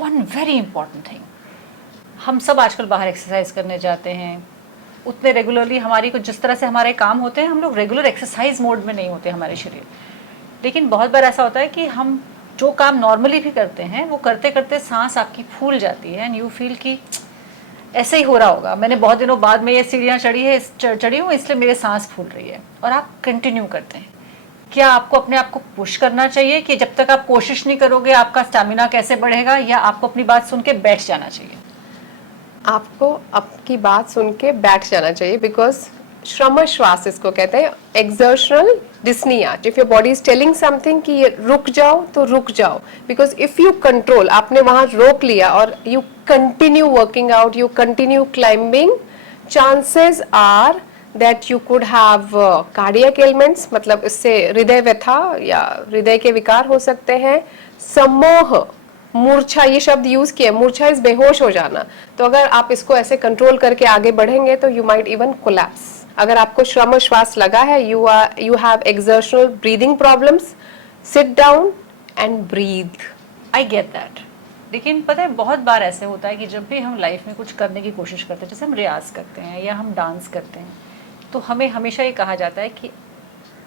One very important thing, हम सब आजकल बाहर एक्सरसाइज करने जाते हैं, उतने रेगुलरली हमारी कुछ जिस तरह से हमारे काम होते हैं, हम लोग रेगुलर एक्सरसाइज मोड में नहीं होते हमारे शरीर। लेकिन बहुत बार ऐसा होता है कि हम जो काम नॉर्मली भी करते हैं वो करते करते सांस आपकी फूल जाती है एंड यू फील कि ऐसे ही हो रहा होगा, मैंने बहुत दिनों बाद में ये सीढ़ियाँ चढ़ी हूँ इसलिए मेरे सांस फूल रही है, और आप कंटिन्यू करते हैं। क्या आपको अपने आप को पुश करना चाहिए कि जब तक आप कोशिश नहीं करोगे आपका स्टैमिना कैसे बढ़ेगा, या आपको अपनी बात सुन के बैठ जाना चाहिए? आपको आपकी बात सुन के बैठ जाना चाहिए, बिकॉज श्रम श्वास इसको कहते हैं, exertional dyspnoea. If your body is telling something कि ये रुक जाओ तो रुक जाओ, बिकॉज इफ यू कंट्रोल, आपने वहां रोक लिया और you continue working out, you continue climbing, chances are that you could have cardiac ailments, मतलब इससे हृदय व्यथा या हृदय के विकार हो सकते हैं, सम्मोह, मूर्छा, ये शब्द यूज किया, मूर्छा इज बेहोश हो जाना। तो अगर आप इसको ऐसे कंट्रोल करके आगे बढ़ेंगे तो यू माइट इवन कोलैप्स। अगर आपको श्रम श्वास लगा है, you have exertional breathing problems, sit down and breathe. I get that. लेकिन पता है बहुत बार ऐसे होता है कि जब भी हम लाइफ में कुछ करने की कोशिश करते हैं, जैसे हम रियाज करते हैं या हम डांस करते हैं, तो हमें हमेशा ये कहा जाता है कि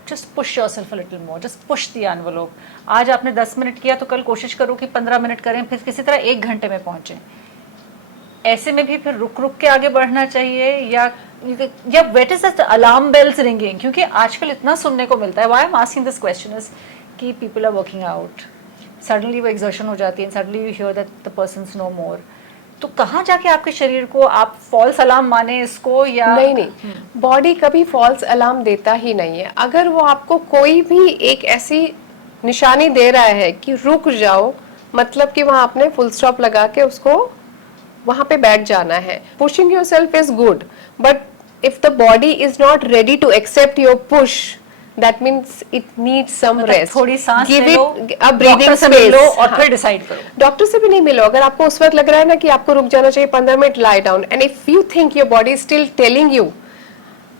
just push yourself a little more, just push the envelope. आज आपने 10 मिनट किया तो कल कोशिश करो कि 15 मिनट करें, फिर किसी तरह 1 घंटे में पहुंचे। ऐसे में भी फिर रुक रुक के आगे बढ़ना चाहिए, या what is the alarm bells ringing? क्योंकि आजकल इतना सुनने को मिलता है, why I am asking this question is कि people are working out, suddenly वो एग्जर्शन हो जाती है, suddenly you hear that the persons no more. तो कहाँ जाके आपके शरीर को आप फॉल्स अलार्म माने इसको, या नहीं, बॉडी कभी फॉल्स अलार्म देता ही नहीं है। अगर वो आपको कोई भी एक ऐसी निशानी दे रहा है कि रुक जाओ, मतलब कि वहां आपने फुल स्टॉप लगा के उसको वहां पे बैठ जाना है। Pushing yourself is good, but if the body is not ready to accept your push, that means it needs some rest. थोड़ी सांस Give ले लो, it a breathing डॉक्टर से space. मिलो और फिर डिसाइड करो। डॉक्टर से भी नहीं मिलो, अगर आपको उस वक्त लग रहा है ना कि आपको रुक जाना चाहिए, 15 minute lie down, and if you think your body is still telling you,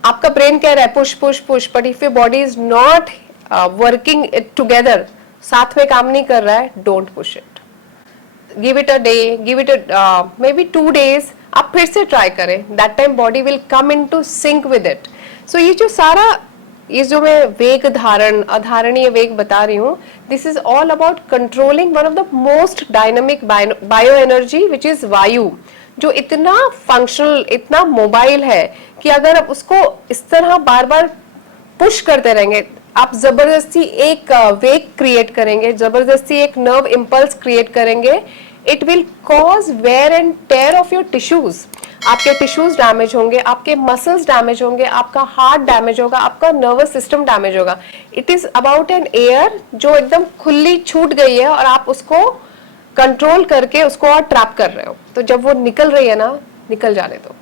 आपका ब्रेन कह रहा है push push push, but if your body is not working it together, साथ में काम नहीं कर रहा है, don't push it. Give it a day, give it a maybe 2 days, आप फिर से ट्राई करें, that time body will come into sync with it. So ये जो सारा, ये जो मैं वेग धारण अधारणीय वेग बता रही हूँ, this is all about controlling one of the most dynamic bio energy which is वायु, जो इतना फंक्शनल, इतना मोबाइल है कि अगर आप उसको इस तरह बार बार पुश करते रहेंगे, आप जबरदस्ती एक वेग क्रिएट करेंगे, जबरदस्ती एक नर्व इम्पल्स क्रिएट करेंगे, it will cause wear and tear of your tissues. आपके टिश्यूज डैमेज होंगे, आपके मसल्स डैमेज होंगे, आपका हार्ट डैमेज होगा, आपका नर्वस सिस्टम डैमेज होगा। It is about an air जो एकदम खुली छूट गई है और आप उसको कंट्रोल करके उसको और ट्रैप कर रहे हो। तो जब वो निकल रही है ना, निकल जाने दो,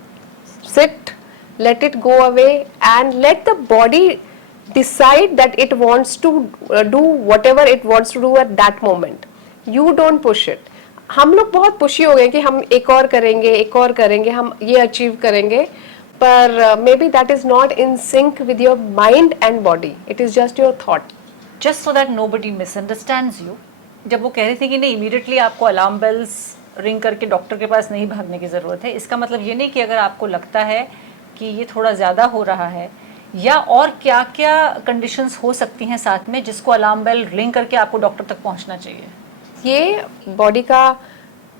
sit, let it go away and let the body decide that it wants to do whatever it wants to do at that moment. You don't push it. हम लोग बहुत पुशी हो गए कि हम एक और करेंगे, एक और करेंगे, हम ये अचीव करेंगे, पर maybe that is not in sync with your mind and body, it is just your thought. Just so that nobody misunderstands you, जब वो कह रही थी कि नहीं इमीडिएटली आपको अलार्म बेल्स रिंग करके डॉक्टर के पास नहीं भागने की ज़रूरत है, इसका मतलब ये नहीं कि अगर आपको लगता है कि ये थोड़ा ज़्यादा हो रहा है, या और क्या क्या कंडीशंस हो सकती हैं साथ में जिसको अलार्म बेल रिंग करके आपको डॉक्टर तक पहुंचना चाहिए? ये बॉडी का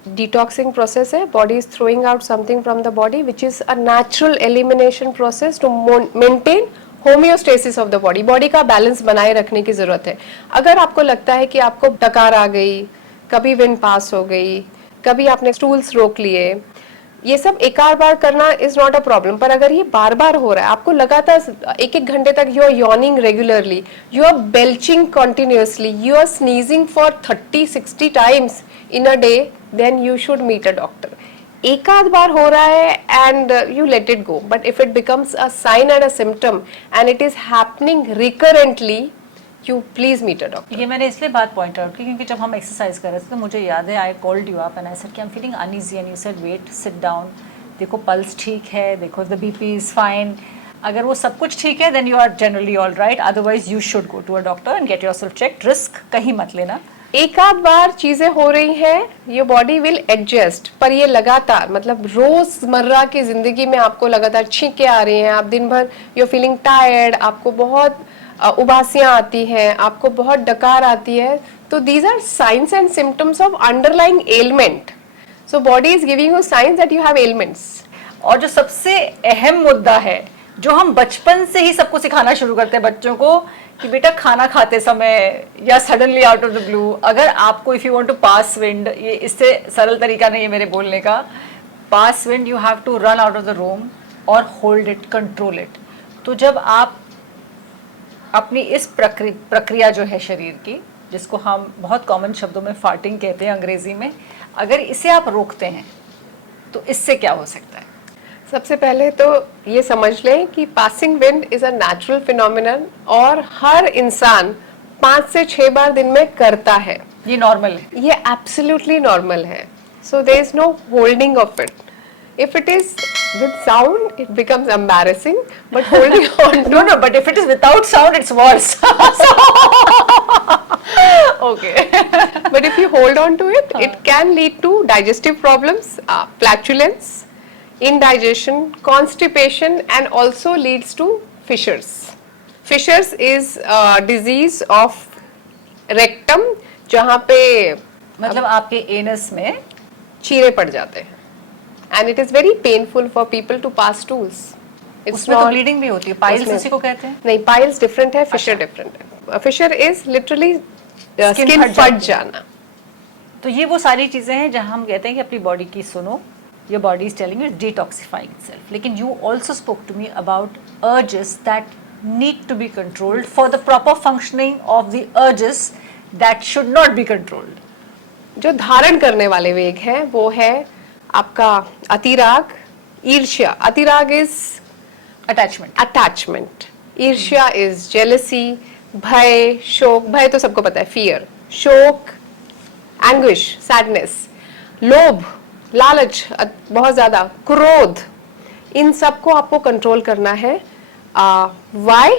डिटॉक्सिंग प्रोसेस है। Body is throwing out something from the body which is a natural elimination process to maintain homeostasis of the body. Body का बैलेंस बनाए रखने की जरूरत है। अगर आपको लगता है कि आपको डकार आ गई, कभी विंड पास हो गई, कभी आपने स्टूल्स रोक लिए, ये सब एक आध बार करना इज नॉट अ प्रॉब्लम, पर अगर ये बार बार हो रहा है, आपको लगातार एक एक घंटे तक you are yawning regularly, you are belching continuously, you are sneezing for 30-60 times in a day, then you should meet a doctor. एक आध बार हो रहा है and you let it go, but if it becomes a sign and a symptom and it is happening recurrently, you please meet a doctor. ये मैंने इसलिए बात पॉइंट आउट की क्योंकि जब हम एक्सरसाइज कर रहे थे तो मुझे याद है I called you up and I said कि I am feeling uneasy and you said wait, sit down, देखो पल्स ठीक है, देखो द बीपी इज फाइन। अगर वो सब कुछ ठीक है then you are generally all right, otherwise you should go to a doctor and get yourself checked. Risk कहीं मत लेना, एक आध बार चीजें हो रही हैं, योर बॉडी विल एडजस्ट, पर ये लगातार, मतलब रोजमर्रा की जिंदगी में आपको लगातार छींकें आ रही हैं, आप दिन भर यू फीलिंग टायर्ड, आपको बहुत उबासियां आती हैं, आपको बहुत डकार आती है, तो these are signs and symptoms of underlying ailment. So body is giving you signs that you have ailments. और जो सबसे अहम मुद्दा है, जो हम बचपन से ही सबको सिखाना शुरू करते हैं बच्चों को, कि बेटा खाना खाते समय या suddenly out of the blue, अगर आपको if you want to pass wind, ये इससे सरल तरीका नहीं है मेरे बोलने का, pass wind you have to run out of the room और होल्ड इट, कंट्रोल इट. तो जब आप अपनी इस प्रक्रिया जो है शरीर की, जिसको हम बहुत कॉमन शब्दों में फार्टिंग कहते हैं अंग्रेजी में, अगर इसे आप रोकते हैं तो इससे क्या हो सकता है? सबसे पहले तो ये समझ लें कि passing wind is a natural phenomenon और हर इंसान 5 से 6 बार दिन में करता है. ये नॉर्मल है, ये एब्सोल्युटली नॉर्मल है. So there is no holding of it. If it is with sound it becomes embarrassing, but holding on no no but if it is without sound it's worse. Okay. but if you hold on to it, it can lead to digestive problems, flatulence, indigestion, constipation, and also leads to fissures. Fissures is a disease of rectum, जहाँ पे मतलब आपके anus में चीरे पड़ जाते हैं, and it is very painful for people to pass stools. It's उसमें तो not- ब्लीडिंग भी होती है, पाइल्स उसमें- उसी को कहते हैं. नहीं, पाइल्स डिफरेंट है, फिशर डिफरेंट है. फिशर इज लिटरली स्किन फट फट जाती है. जाना. तो ये वो सारी चीजें हैं जहां हम कहते हैं कि अपनी बॉडी की सुनो, your body is telling you detoxifying itself. लेकिन you also spoke to me about urges that need to be controlled for the proper functioning of the urges that should not be controlled. जो धारण करने वाले वेग हैं वो है आपका अतिराग, ईर्ष्या. अतिराग इज अटैचमेंट. अटैचमेंट, ईर्ष्या इज जेलसी, भय, शोक. भय तो सबको पता है, फियर. शोक, एंग्विश, सैडनेस. लोभ, लालच बहुत ज्यादा, क्रोध, इन सबको आपको कंट्रोल करना है. व्हाई?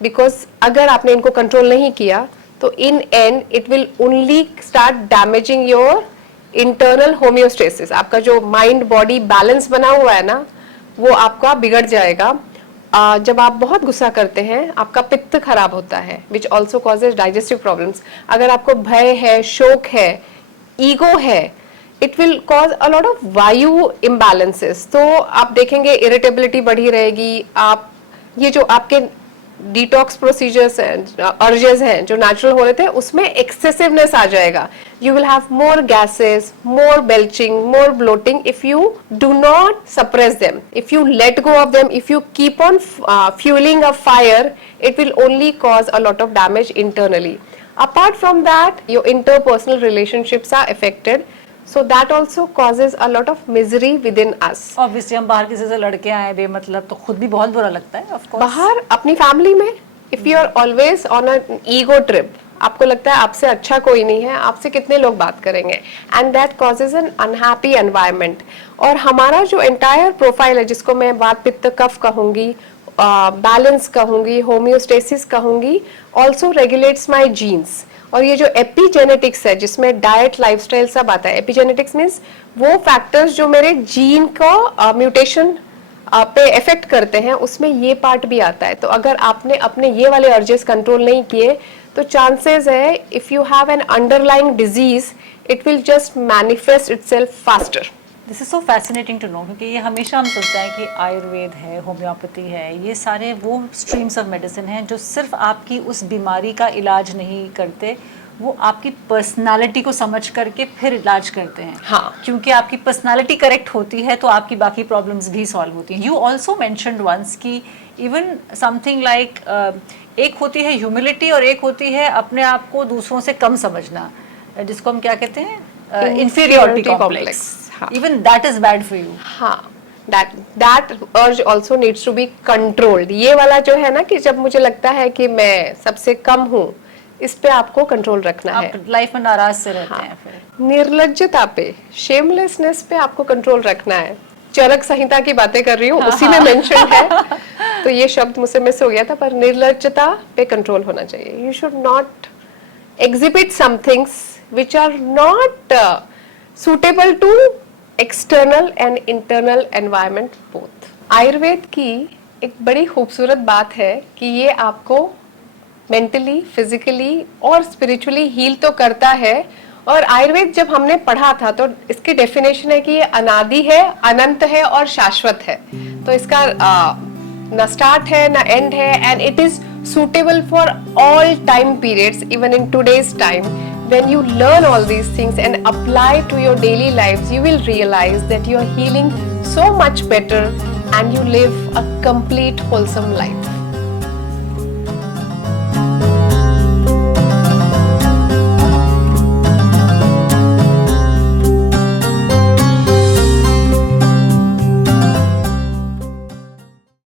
बिकॉज अगर आपने इनको कंट्रोल नहीं किया तो in and it will only start damaging your internal homeostasis. आपका जो माइंड बॉडी बैलेंस बना हुआ है ना, वो आपका बिगड़ जाएगा. जब आप बहुत गुस्सा करते हैं आपका पित्त खराब होता है, which also causes digestive problems. अगर आपको भय है, शोक है, ईगो है, it will cause a lot of वायु इम्बैलेंसेस. तो आप देखेंगे इरिटेबिलिटी बढ़ी रहेगी. आप ये जो आपके डिटॉक्स प्रोसीजर्स हैं, अर्जेस हैं जो नेचुरल हो रहे थे, उसमें एक्सेसिवनेस आ जाएगा. you will have more gases, more belching, more bloating if you do not suppress them. If you let go of them, if you keep on fueling a fire, it will only cause a lot of damage internally. Apart from that, your interpersonal relationships are affected. So that also causes a lot of misery within us. Obviously हम बाहर किसी से लड़के आए बेमतलब तो खुद भी बहुत बुरा लगता है. ऑफ कोर्स बाहर अपनी फैमिली में, if you are always on an ego trip, आपको लगता है आपसे अच्छा कोई नहीं है, आपसे कितने लोग बात करेंगे, and that causes an unhappy environment. और हमारा जो एंटायर प्रोफाइल है, जिसको मैं वात पित्त कफ कहूंगी, बैलेंस कहूंगी, होम्योस्टेसिस कहूंगी, ऑल्सो रेगुलेट्स माई जीन्स. और ये जो एपिजेनेटिक्स है, जिसमें डाइट, लाइफस्टाइल सब आता है. एपिजेनेटिक्स मीन्स वो फैक्टर्स जो मेरे जीन को म्यूटेशन पे इफेक्ट करते हैं, उसमें ये पार्ट भी आता है. तो अगर आपने अपने ये वाले अर्जेस कंट्रोल नहीं किए तो चांसेस है, if you have an underlying disease, it will just manifest itself faster. This is so fascinating to know, क्योंकि ये हमेशा हम सोचते हैं कि आयुर्वेद है, होम्योपैथी है, ये सारे वो स्ट्रीम्स ऑफ मेडिसिन हैं जो सिर्फ आपकी उस बीमारी का इलाज नहीं करते, वो आपकी पर्सनालिटी को समझ करके फिर इलाज करते हैं. हाँ. क्योंकि आपकी पर्सनालिटी करेक्ट होती है तो आपकी बाकी प्रॉब्लम्स भी सॉल्व होती हैं. यू ऑल्सो मैंशनड वंस कि इवन समथिंग लाइक एक होती है ह्यूमिलिटी और एक होती है अपने आप को दूसरों से कम समझना, जिसको हम क्या कहते हैं, inferiority complex. Even that is bad for you. हाँ, that urge also needs to be controlled. ये वाला जो है ना, कि जब मुझे लगता है कि मैं सबसे कम हूँ, इस पे आपको कंट्रोल रखना है. आप लाइफ में नाराज से रहते हैं फिर. निर्लज्जता पे, शेमलेसनेस पे आपको कंट्रोल रखना है. चरक संहिता की बातें कर रही हूँ, उसी में मेंशन है, तो ये शब्द मुझसे मिस हो गया था, पर निर्लज्जता पे कंट्रोल होना चाहिए. You should not exhibit some things which are not suitable to external and internal environment both. Ayurveda की एक बड़ी खूबसूरत बात है कि ये आपको मेंटली, फिजिकली और स्पिरिचुअली हील तो करता है। और आयुर्वेद जब हमने पढ़ा था तो इसकी डेफिनेशन है कि ये अनादि है, अनंत है और शाश्वत है। तो इसका ना स्टार्ट है ना एंड है, and it is suitable for all time periods, even in today's time. When you learn all these things and apply to your daily lives, you will realize that you are healing so much better and you live a complete wholesome life.